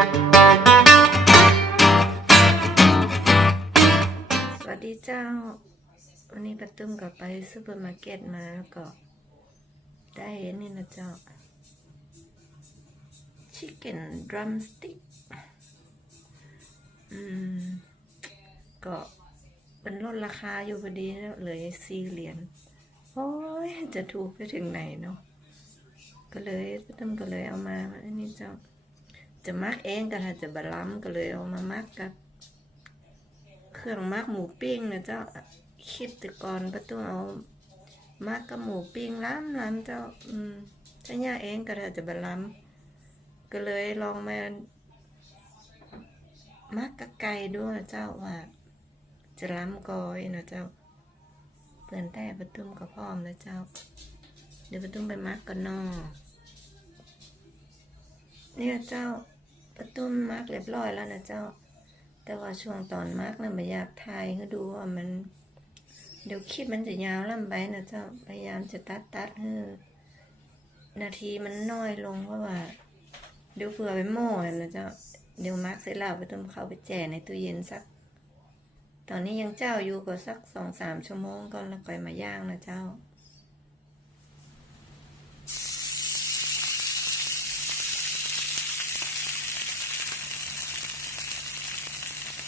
สวัสดีเจ้า วันนี้ประตุ้มกับไปซูเปอร์มาร์เก็ตมาแล้วก็ ได้นี่นะเจ้า ชิคเก้นดรัมสติ๊กอืม ก็เป็นลดราคาอยู่พอดีแล้วเหลือสี่เหรียญโอ้ย จะถูกไปถึงไหนเนาะก็เลยประตุ้มก็เลยเอามาอันนี้เจ้า จะมักเองก็ถ้าจะบะล้ำก็เลยเอามามักกับ เครื่องมักหมูปิ้งนะเจ้าคิดแต่ก่อนประตูเอามักกับหมูปิ้งล้ำล้ำเจ้าอืมใช้ย่าเองก็ได้จะบะล้ำก็เลยลองมามักกับไก่ด้วยเจ้าว่า จะล้ำกอยนะเจ้าเปื่อนแต่ประตุ้มก็พร้อมนะเจ้า เดี๋ยวประตุ้มไปมักกันนอ เนี่ยเจ้าประตุ้มมักเรียบร้อยแล้วนะเจ้า แต่ว่าช่วงตอนมาร์กนะไม่อยากถ่ายก็ดูว่ามัน เดี๋ยวคลิปมันจะยาวล่ำไปนะเจ้า พยายามจะตัดตัดให้นาทีมันน้อยลงเพราะว่า เดี๋ยวเผื่อไปโม่นะเจ้า เดี๋ยวมาร์กเสร็จแล้วไปต้มเข้าไปแจ่ในตู้เย็นสัก ตอนนี้ยังเจ้าอยู่ก็สักสองสามชั่วโมงก่อนแล้วค่อยมาย่างนะเจ้า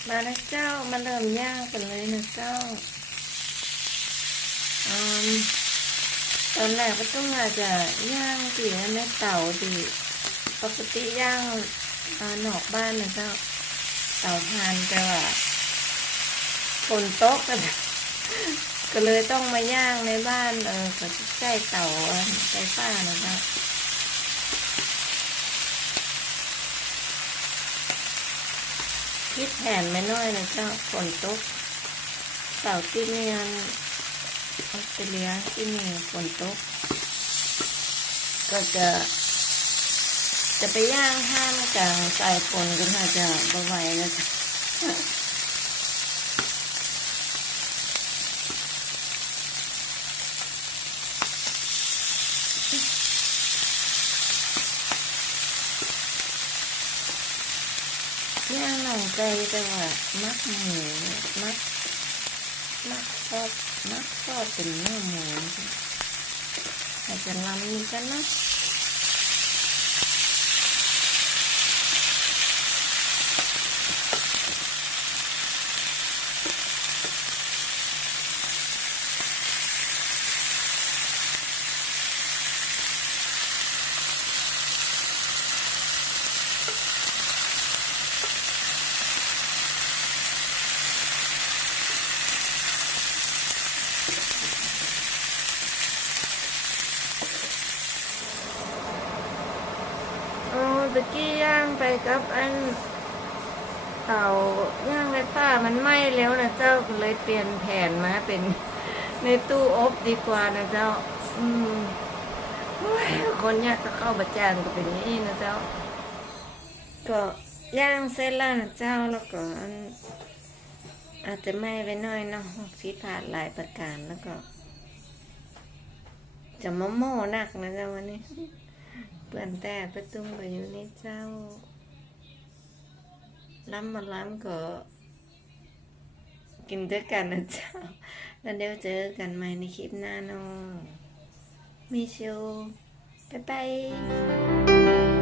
มานะเจ้ามาเริ่มย่างกันเลยนะเจ้าอตอนแรกก็ต้องอาจจะย่างตีในเตาดีปกติย่างอ่านอกบ้านนะเจ้าเตาทานแต่ว่าฝนตกกันก็เลยต้องมาย่างในบ้านเออก็ใกล้เตาไฟฟ้านะเจ้า คิดแผนไม่น้อยนะเจ้าฝนตกเสาร์ที่เมียนออสเตรเลียที่มีฝนตก ก็จะจะไปย่างห้ามกลางสายฝนกันค่ะจะบ่ไหวนะจ๊ ย่างหนังไก่แต่ว่ามักหมูมักมักชอบมักชอบเป็นเนื้อหมูอาจจะลำนี้กันนะ โอ้ตะกี้ย่างไปกับอันเต่าย่างไฟฟ้ามันไหม้แล้วนะเจ้าก็เลยเปลี่ยนแผนมาเป็นในตู้อบดีกว่านะเจ้า อืมคนยากจะเข้าประจานก็เป็นย่างนี้นะเจ้า ก็ย่างเสร็จแล้วนะเจ้าแล้วก็อันอาจจะไหม้ไปหน่อยเนาะผิดพลาดหลายประการแล้วก็ จะมาโม่หนักนะเจ้าวันนี้ เปื่อนแต่ประตุ้มก็อยู่ในเจ้าล้ำมาล้ำก็ กินด้วยกันนะเจ้า แล้วเดี๋ยวเจอกันใหม่ในคลิปหน้าเน้องมีชิวบ๊ายบาย